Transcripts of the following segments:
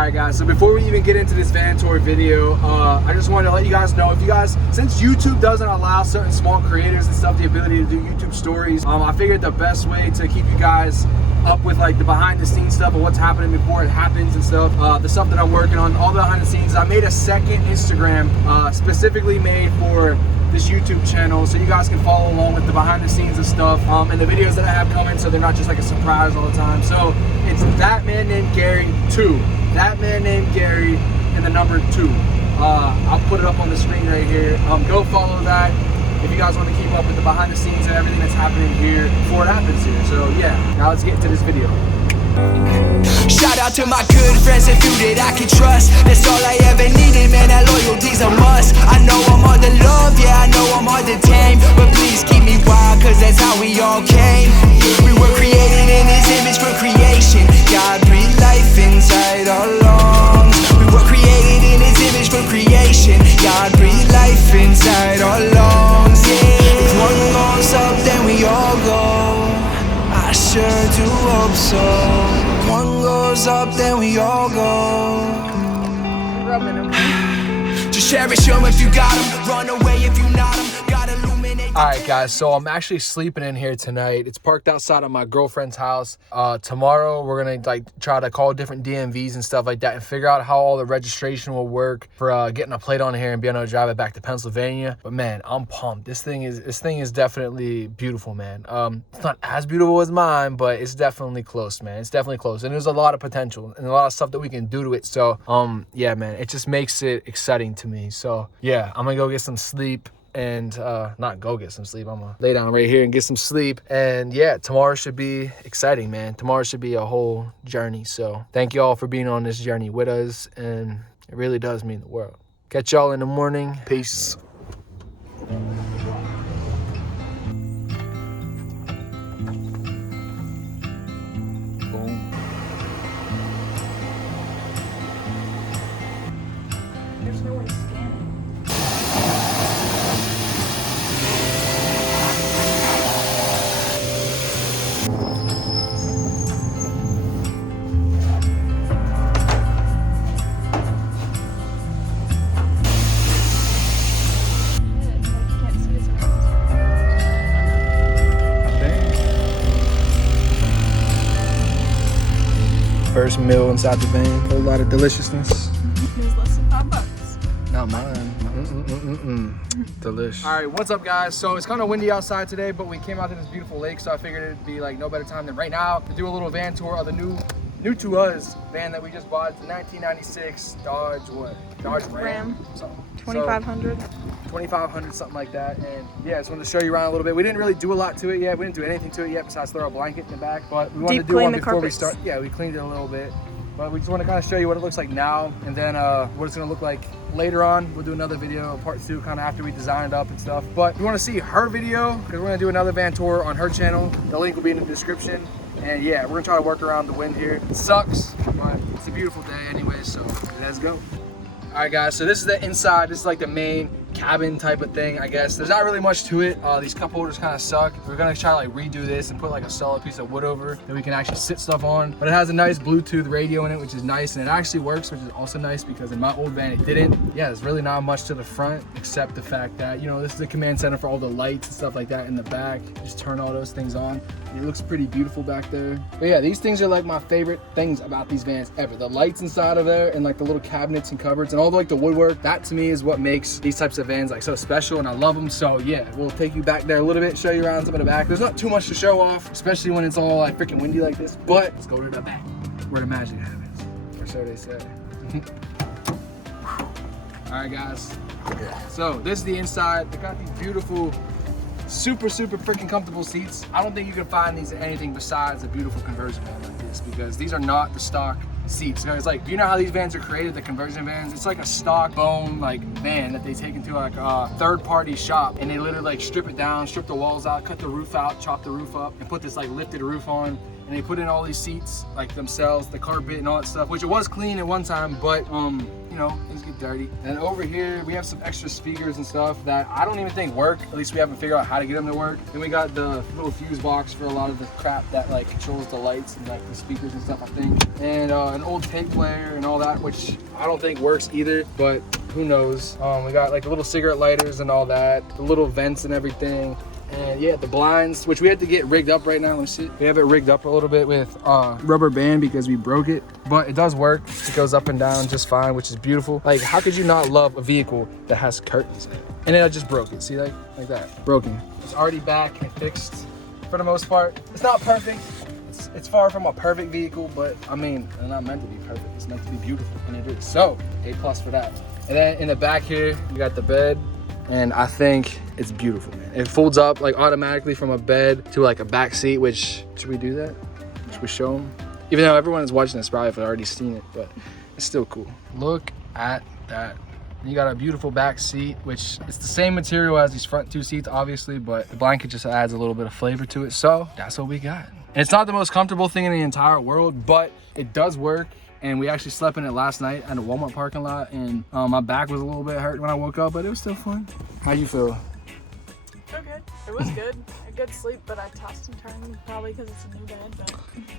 Alright guys, so before we even get into this van tour video, I just wanted to let you guys know, if you guys, since YouTube doesn't allow certain small creators and stuff the ability to do YouTube stories, I figured the best way to keep you guys up with like the behind the scenes stuff of what's happening before it happens and stuff, the stuff that I'm working on, all the behind the scenes. I made a second Instagram specifically made for this YouTube channel so you guys can follow along with the behind the scenes of stuff and the videos that I have coming, so they're not just like a surprise all the time. So it's That Man Named Gary 2. That Man Named Gary and the number 2. I'll put it up on the screen right here. Go follow that if you guys want to keep up with the behind the scenes and everything that's happening here before it happens here. So yeah, now let's get into this video. Shout out to my good friends and few that I can trust. That's all I ever needed, man, that loyalty's a must. I know I'm hard to love, yeah, I know I'm hard to tame, but please keep me wild, cause that's how we all came. We were created in His image for creation. God breathed life inside our lungs. We were created in His image for creation. God breathed life inside our lungs, yeah. If one goes up, then we all go. I sure do hope so. One goes up, then we all go. Just cherish them if you got them. Run away if you not them. Gotta illuminate. Alright guys, so I'm actually sleeping in here tonight. It's parked outside of my girlfriend's house. Tomorrow we're gonna like try to call different DMVs and stuff like that and figure out how all the registration will work for getting a plate on here and being able to drive it back to Pennsylvania. But man, I'm pumped. This thing is definitely beautiful, man. It's not as beautiful as mine, but it's definitely close, man. It's definitely close, and there's a lot of potential and a lot of stuff that we can do to it. So yeah, man, it just makes it exciting to me. So yeah, I'm gonna go get some sleep. And not go get some sleep, I'm gonna lay down right here and get some sleep. And yeah, tomorrow should be exciting, man. Tomorrow should be a whole journey. So thank you all for being on this journey with us, and it really does mean the world. Catch y'all in the morning. Peace. Boom. There's no one scanning. First meal inside the van. Whole lot of deliciousness. It was less than $5. Not mine. Delish. All right, what's up, guys? So it's kind of windy outside today, but we came out to this beautiful lake, so I figured it'd be like no better time than right now to do a little van tour of the new to us van that we just bought. It's a 1996 Dodge Ram. 2500. 2500, something like that. And yeah, just wanted to show you around a little bit. We didn't really do a lot to it yet. We didn't do anything to it yet besides throw a blanket in the back, but we wanted to do one before we start. Yeah, we cleaned it a little bit. But we just want to kind of show you what it looks like now, and then what it's going to look like later on. We'll do another video, part 2, kind of after we design it up and stuff. But if you want to see her video, because we're going to do another van tour on her channel, the link will be in the description. And yeah, we're going to try to work around the wind here. It sucks, but it's a beautiful day anyway, so let's go. All right, guys, so this is the inside. This is like the main cabin type of thing, I guess. There's not really much to it. These cup holders kind of suck. We're gonna try to like redo this and put like a solid piece of wood over that we can actually sit stuff on. But it has a nice Bluetooth radio in it, which is nice, and it actually works, which is also nice, because in my old van it didn't. Yeah, there's really not much to the front except the fact that, you know, this is the command center for all the lights and stuff like that in the back. Just turn all those things on. It looks pretty beautiful back there. But yeah, these things are like my favorite things about these vans ever. The lights inside of there, and like the little cabinets and cupboards and all the, like the woodwork. That to me is what makes these types of vans like so special, and I love them. So yeah, we'll take you back there a little bit, show you around some of the back. There's not too much to show off, especially when it's all like freaking windy like this, but let's go to the back where the magic happens, or so they say. All right, guys, so this is the inside. They got these beautiful, super freaking comfortable seats. I don't think you can find these in anything besides a beautiful conversion van like this, because these are not the stock seats. It's like, you know how these vans are created, the conversion vans? It's like a stock bone like van that they take into like a third-party shop, and they literally like strip it down, strip the walls out, cut the roof out, chop the roof up, and put this like lifted roof on. and they put in all these seats like themselves, the carpet and all that stuff, which it was clean at one time, but you know, things get dirty. And over here we have some extra speakers and stuff that I don't even think work. At least we haven't figured out how to get them to work. Then we got the little fuse box for a lot of the crap that like controls the lights and like the speakers and stuff, I think. And an old tape player and all that, which I don't think works either, but who knows. We got like the little cigarette lighters and all that, the little vents and everything. And yeah, the blinds, which we had to get rigged up right now. Let's see. We have it rigged up a little bit with rubber band because we broke it, but it does work. It goes up and down just fine, which is beautiful. Like, how could you not love a vehicle that has curtains in it? And then I just broke it. See, like that, broken. It's already back and fixed for the most part. It's not perfect. It's far from a perfect vehicle, but I mean, it's not meant to be perfect. It's meant to be beautiful, and it is. So, A+ for that. And then in the back here, you got the bed. And I think it's beautiful, man. It folds up like automatically from a bed to like a back seat, which, should we do that? Should we show them? Even though everyone is watching this probably have already seen it, but it's still cool. Look at that. You got a beautiful back seat, which it's the same material as these front two seats, obviously, but the blanket just adds a little bit of flavor to it. So that's what we got. And it's not the most comfortable thing in the entire world, but it does work. And we actually slept in it last night at a Walmart parking lot, and my back was a little bit hurt when I woke up, but it was still fun. How you feel? So good. It was good. A good sleep, but I tossed and turned, probably because it's a new bed, but...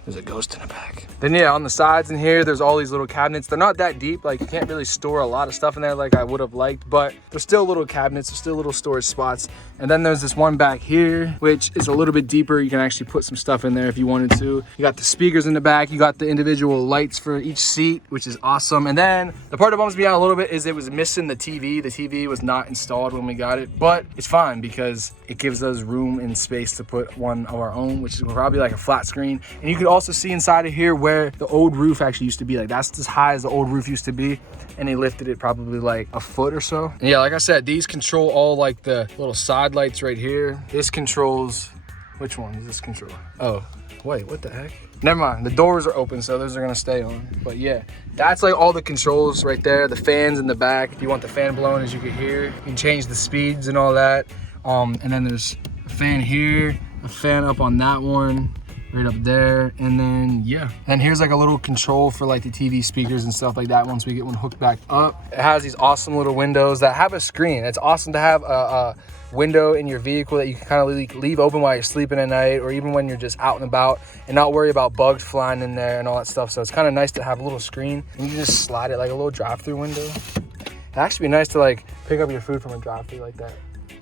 There's a ghost in the back. Then yeah, on the sides in here, there's all these little cabinets. They're not that deep, like you can't really store a lot of stuff in there like I would have liked, but there's still little cabinets, there's still little storage spots. And then there's this one back here, which is a little bit deeper. You can actually put some stuff in there if you wanted to. You got the speakers in the back, you got the individual lights for each seat, which is awesome. And then the part that bums me out a little bit is it was missing the TV. The TV was not installed when we got it, but it's fine because it gives us room and space to put one of our own, which is probably like a flat screen. And you could also see inside of here where the old roof actually used to be. Like that's as high as the old roof used to be, and they lifted it probably like a foot or so. And yeah, like I said, these control all like the little side lights right here. This controls, which one does this control? Oh, wait, what the heck? Never mind, the doors are open, so those are gonna stay on. But yeah, that's like all the controls right there. The fans in the back. If you want the fan blowing, as you can hear, you can change the speeds and all that. And then there's a fan here, a fan up on that one, right up there, and then yeah. And here's like a little control for like the TV speakers and stuff like that once we get one hooked back up. It has these awesome little windows that have a screen. It's awesome to have a window in your vehicle that you can kind of leave open while you're sleeping at night, or even when you're just out and about, and not worry about bugs flying in there and all that stuff. So it's kind of nice to have a little screen, and you can just slide it like a little drive-through window. It'd actually be nice to like pick up your food from a drive-through like that,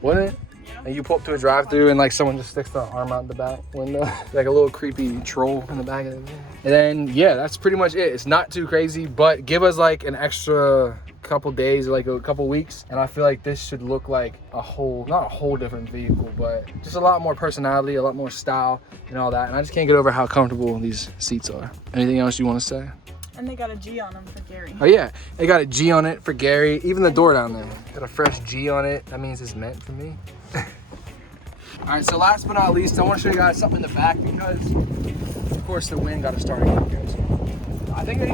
wouldn't it? And you pull up to a drive-through and like someone just sticks their arm out the back window, like a little creepy troll in the back of it. And then yeah, that's pretty much it. It's not too crazy, but give us like an extra couple days, like a couple weeks, and I feel like this should look like a whole, not a whole different vehicle, but just a lot more personality, a lot more style and all that. And I just can't get over how comfortable these seats are. Anything else you want to say? And they got a G on them for Gary. Oh yeah, they got a G on it for Gary. Even the door down there got a fresh G on it. That means it's meant for me. All right, so last but not least, I want to show you guys something in the back because, of course, the wind got to start again. I think they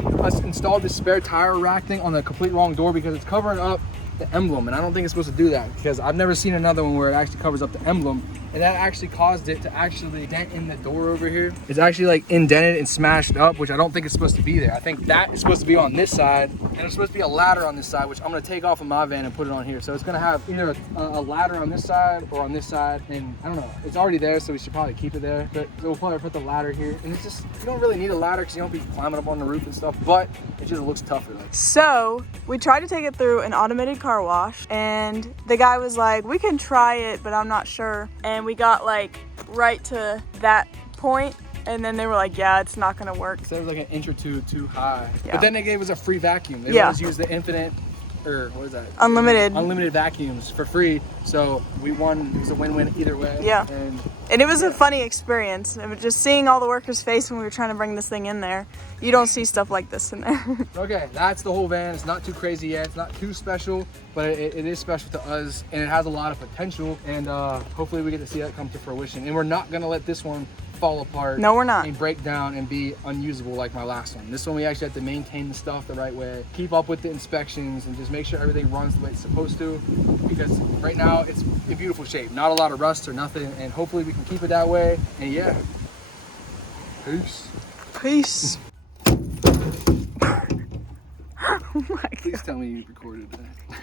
installed this spare tire rack thing on the complete wrong door because it's covering up the emblem, and I don't think it's supposed to do that because I've never seen another one where it actually covers up the emblem, and that actually caused it to actually dent in the door over here. It's actually like indented and smashed up, which I don't think it's supposed to be there. I think that is supposed to be on this side, and there's supposed to be a ladder on this side, which I'm going to take off of my van and put it on here. So it's going to have either a ladder on this side or on this side, and I don't know, it's already there, so we should probably keep it there, but we'll probably put the ladder here. And it's just, you don't really need a ladder because you don't be climbing up on the roof and stuff, but it just looks tougher. Like. So we tried to take it through an automated car wash, and the guy was like, we can try it, but I'm not sure. And we got like right to that point, and then they were like, yeah, it's not gonna work. So it was like an inch or two too high. Yeah. But then they gave us a free vacuum. They let us use the infinite, or what is that? Unlimited vacuums for free. So we won. It was a win-win either way. Yeah. And it was a funny experience. It was just seeing all the workers' face when we were trying to bring this thing in there. You don't see stuff like this in there. Okay, that's the whole van. It's not too crazy yet. It's not too special, but it is special to us, and it has a lot of potential. And hopefully we get to see that come to fruition. And we're not gonna let this one fall apart. No, we're not. And break down and be unusable like my last one. This one we actually have to maintain the stuff the right way, keep up with the inspections, and just make sure everything runs the way it's supposed to, because right now it's in beautiful shape, not a lot of rust or nothing, and hopefully we can keep it that way. And yeah, Peace. Peace. Oh my Please tell me you recorded that.